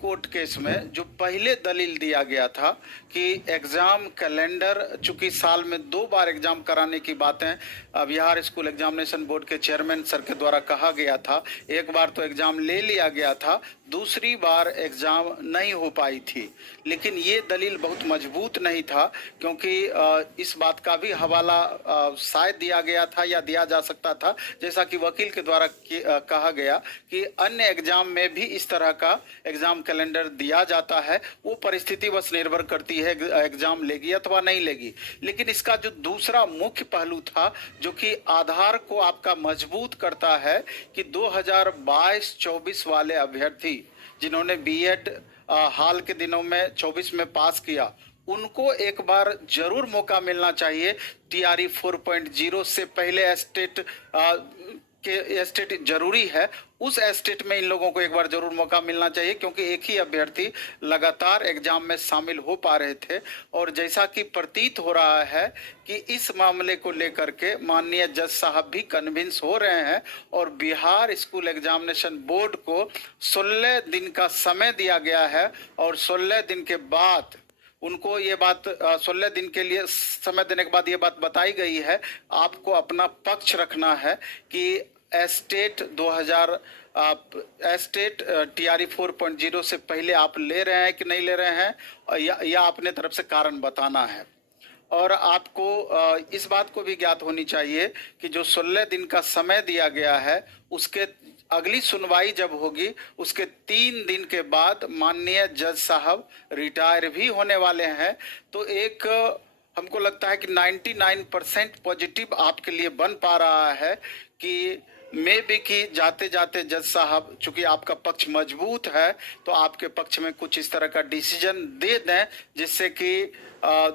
Court case में जो पहले दलील दिया गया था कि एग्जाम कैलेंडर, चूंकि साल में 2 बार एग्जाम कराने की बातें बिहार स्कूल एग्जामिनेशन बोर्ड के चेयरमैन सर के द्वारा कहा गया था। एक बार तो एग्जाम ले लिया गया था, दूसरी बार एग्जाम नहीं हो पाई थी। लेकिन ये दलील बहुत मजबूत नहीं था, क्योंकि इस बात का भी हवाला शायद दिया गया था या दिया जा सकता था, जैसा कि वकील के द्वारा कहा गया कि अन्य एग्जाम में भी इस तरह का एग्जाम कैलेंडर दिया जाता है, वो परिस्थिति बस निर्भर करती है एग्जाम लेगी अथवा नहीं लेगी। लेकिन इसका जो दूसरा मुख्य पहलू था, जो कि आधार को आपका मजबूत करता है, कि 2022-24 वाले अभ्यर्थी जिन्होंने बीएड हाल के दिनों में 24 में पास किया, उनको एक बार जरूर मौका मिलना चाहिए। टीआरई 4.0 से पहले एस्टेट जरूरी है, उस एस्टेट में इन लोगों को एक बार जरूर मौका मिलना चाहिए, क्योंकि एक ही अभ्यर्थी लगातार एग्जाम में शामिल हो पा रहे थे। और जैसा कि प्रतीत हो रहा है कि इस मामले को लेकर के माननीय जज साहब भी कन्विंस हो रहे हैं, और बिहार स्कूल एग्जामिनेशन बोर्ड को 16 दिन का समय दिया गया है, और 16 दिन के बाद उनको ये बात 16 दिन के लिए समय देने के बाद ये बात बताई गई है, आपको अपना पक्ष रखना है कि एस्टेट टीआरई 4.0 से पहले आप ले रहे हैं कि नहीं ले रहे हैं, या अपने तरफ से कारण बताना है। और आपको इस बात को भी ज्ञात होनी चाहिए कि जो 16 दिन का समय दिया गया है, उसके अगली सुनवाई जब होगी उसके 3 दिन के बाद माननीय जज साहब रिटायर भी होने वाले हैं। तो एक हमको लगता है कि 99% पॉजिटिव आपके लिए बन पा रहा है कि मे भी कि जाते जाते जज साहब, चूंकि आपका पक्ष मजबूत है, तो आपके पक्ष में कुछ इस तरह का डिसीजन दे दें, जिससे कि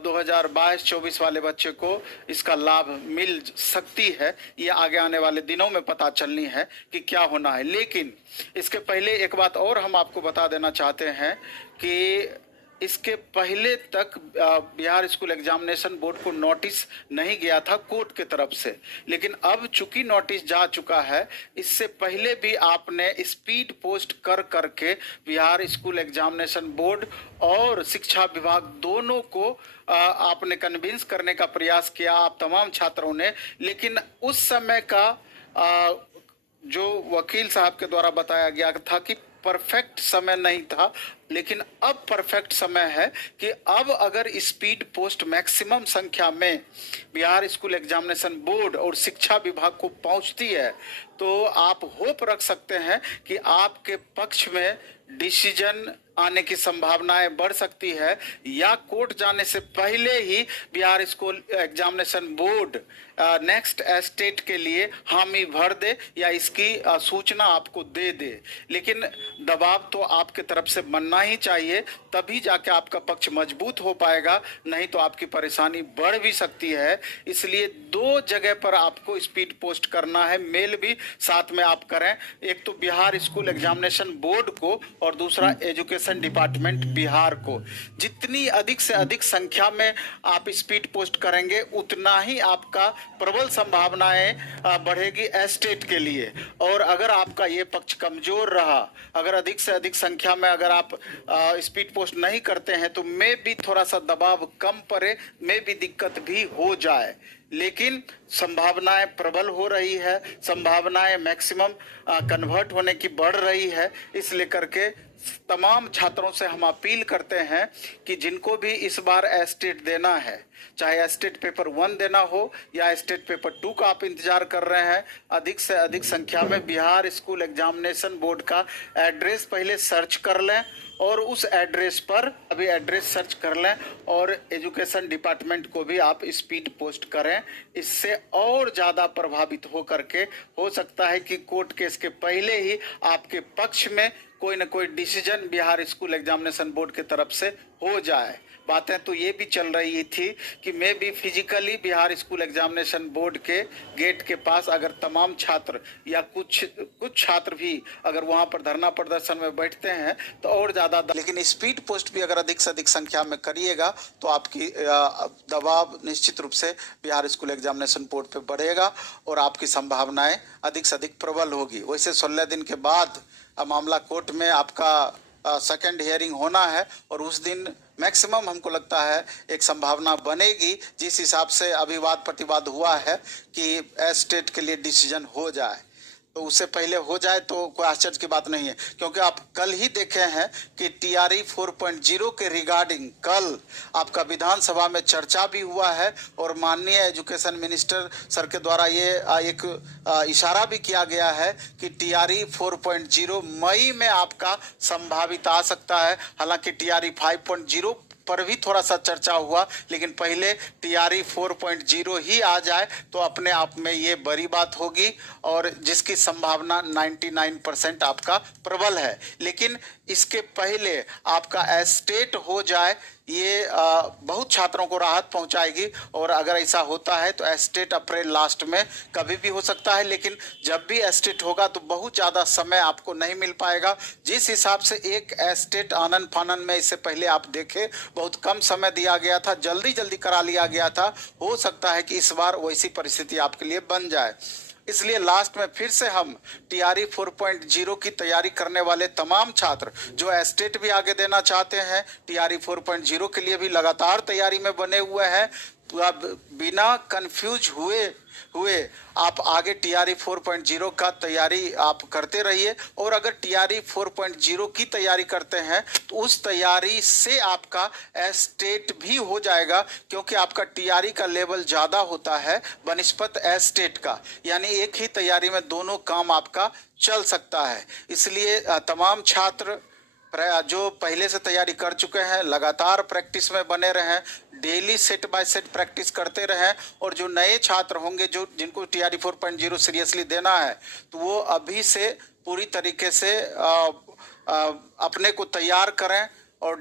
2022-24 वाले बच्चे को इसका लाभ मिल सकती है। ये आगे आने वाले दिनों में पता चलनी है कि क्या होना है। लेकिन इसके पहले एक बात और हम आपको बता देना चाहते हैं कि इसके पहले तक बिहार स्कूल एग्जामिनेशन बोर्ड को नोटिस नहीं गया था कोर्ट के तरफ से, लेकिन अब चूंकि नोटिस जा चुका है, इससे पहले भी आपने स्पीड पोस्ट कर करके बिहार स्कूल एग्जामिनेशन बोर्ड और शिक्षा विभाग दोनों को आपने कन्विंस करने का प्रयास किया, आप तमाम छात्रों ने। लेकिन उस समय का जो वकील साहब के द्वारा बताया गया था कि परफेक्ट समय नहीं था, लेकिन अब परफेक्ट समय है कि अब अगर स्पीड पोस्ट मैक्सिमम संख्या में बिहार स्कूल एग्जामिनेशन बोर्ड और शिक्षा विभाग को पहुंचती है, तो आप होप रख सकते हैं कि आपके पक्ष में डिसीजन आने की संभावनाएं बढ़ सकती है, या कोर्ट जाने से पहले ही Bihar school examination board next state के लिए हामी भर दे या इसकी सूचना आपको दे दे। लेकिन दबाव तो आपके तरफ से बनना ही चाहिए, तभी जाके आपका पक्ष मजबूत हो पाएगा, नहीं तो आपकी परेशानी बढ़ भी सकती है। इसलिए 2 जगह पर आपको स्पीड पोस्ट करना है, मेल भी साथ में आप करें, एक तो बिहार स्कूल एग्जामिनेशन बोर्ड को और दूसरा एजुकेशन डिपार्टमेंट बिहार को। जितनी अधिक से अधिक संख्या में आप स्पीड पोस्ट करेंगे, उतना ही आपका प्रबल संभावनाएं बढ़ेगी स्टेट के लिए। और अगर आपका ये पक्ष कमजोर रहा, अगर अधिक से अधिक संख्या में अगर आप स्पीड पोस्ट नहीं करते हैं, तो में भी थोड़ा सा दबाव कम पड़े, में भी दिक्कत भी हो जाए। लेकिन संभावनाएं प्रबल हो रही है, संभावनाएं मैक्सिमम कन्वर्ट होने की बढ़ रही है। इस लेकर के तमाम छात्रों से हम अपील करते हैं कि जिनको भी इस बार एस्टेट देना है, चाहे एस्टेट पेपर 1 देना हो या एस्टेट पेपर 2 का आप इंतजार कर रहे हैं, अधिक से अधिक संख्या में बिहार स्कूल एग्जामिनेशन बोर्ड का एड्रेस पहले सर्च कर लें, और उस एड्रेस पर अभी एड्रेस सर्च कर लें, और एजुकेशन डिपार्टमेंट को भी आप स्पीड पोस्ट करें। इससे और ज़्यादा प्रभावित हो करके हो सकता है कि कोर्ट केस के पहले ही आपके पक्ष में कोई न कोई decision Bihar school examination board की तरफ से हो जाए। बातें तो ये भी चल रही थी कि मैं भी physically Bihar school examination board के गेट के पास अगर तमाम छात्र या कुछ छात्र भी अगर वहां पर धरना प्रदर्शन में बैठते हैं तो और ज़्यादा, लेकिन स्पीड पोस्ट भी अगर अधिक से अधिक संख्या में करिएगा तो आपकी दबाव निश्चित रूप से बिहार स्कूल एग्जामिनेशन बोर्ड पे बढ़ेगा और आपकी संभावनाएं अधिक से अधिक प्रबल होगी। वैसे 16 दिन के बाद मामला कोर्ट में आपका सेकंड हियरिंग होना है और उस दिन मैक्सिमम हमको लगता है एक संभावना बनेगी, जिस हिसाब से अभी वाद प्रतिवाद हुआ है कि एस्टेट के लिए डिसीजन हो जाए, तो उससे पहले हो जाए तो कोई आश्चर्य की बात नहीं है। क्योंकि आप कल ही देखे हैं कि टीआरई 4.0 के रिगार्डिंग कल आपका विधानसभा में चर्चा भी हुआ है और माननीय एजुकेशन मिनिस्टर सर के द्वारा ये एक इशारा भी किया गया है कि टीआरई 4.0 मई में आपका संभावित आ सकता है। हालांकि टीआरई 5.0 पर भी थोड़ा सा चर्चा हुआ, लेकिन पहले टीआरई 4.0 ही आ जाए तो अपने आप में ये बड़ी बात होगी और जिसकी संभावना 99% आपका प्रबल है। लेकिन इसके पहले आपका एस्टेट हो जाए, ये बहुत छात्रों को राहत पहुंचाएगी और अगर ऐसा होता है तो एस्टेट अप्रैल लास्ट में कभी भी हो सकता है। लेकिन जब भी एस्टेट होगा तो बहुत ज़्यादा समय आपको नहीं मिल पाएगा। जिस हिसाब से एक एस्टेट आनन फानन में इससे पहले आप देखें बहुत कम समय दिया गया था, जल्दी जल्दी करा लिया गया था, हो सकता है कि इस बार वैसी परिस्थिति आपके लिए बन जाए। इसलिए लास्ट में फिर से हम टीआरई 4.0 की तैयारी करने वाले तमाम छात्र जो एस्टेट भी आगे देना चाहते हैं, टीआरई 4.0 के लिए भी लगातार तैयारी में बने हुए हैं, तो आप बिना कंफ्यूज हुए आप आगे टीआरई 4.0 का तैयारी आप करते रहिए। और अगर टीआरई 4.0 की तैयारी करते हैं तो उस तैयारी से आपका एस्टेट भी हो जाएगा, क्योंकि आपका टीआरई का लेवल ज़्यादा होता है बनिस्पत एस्टेट का, यानी एक ही तैयारी में दोनों काम आपका चल सकता है। इसलिए तमाम छात्र जो पहले से तैयारी कर चुके हैं लगातार प्रैक्टिस में बने रहें, daily set by set practice करते रहें। और जो नए छात्र होंगे जो जिनको टीआरई 4.0 सीरियसली देना है तो वो अभी से पूरी तरीके से अपने को तैयार करें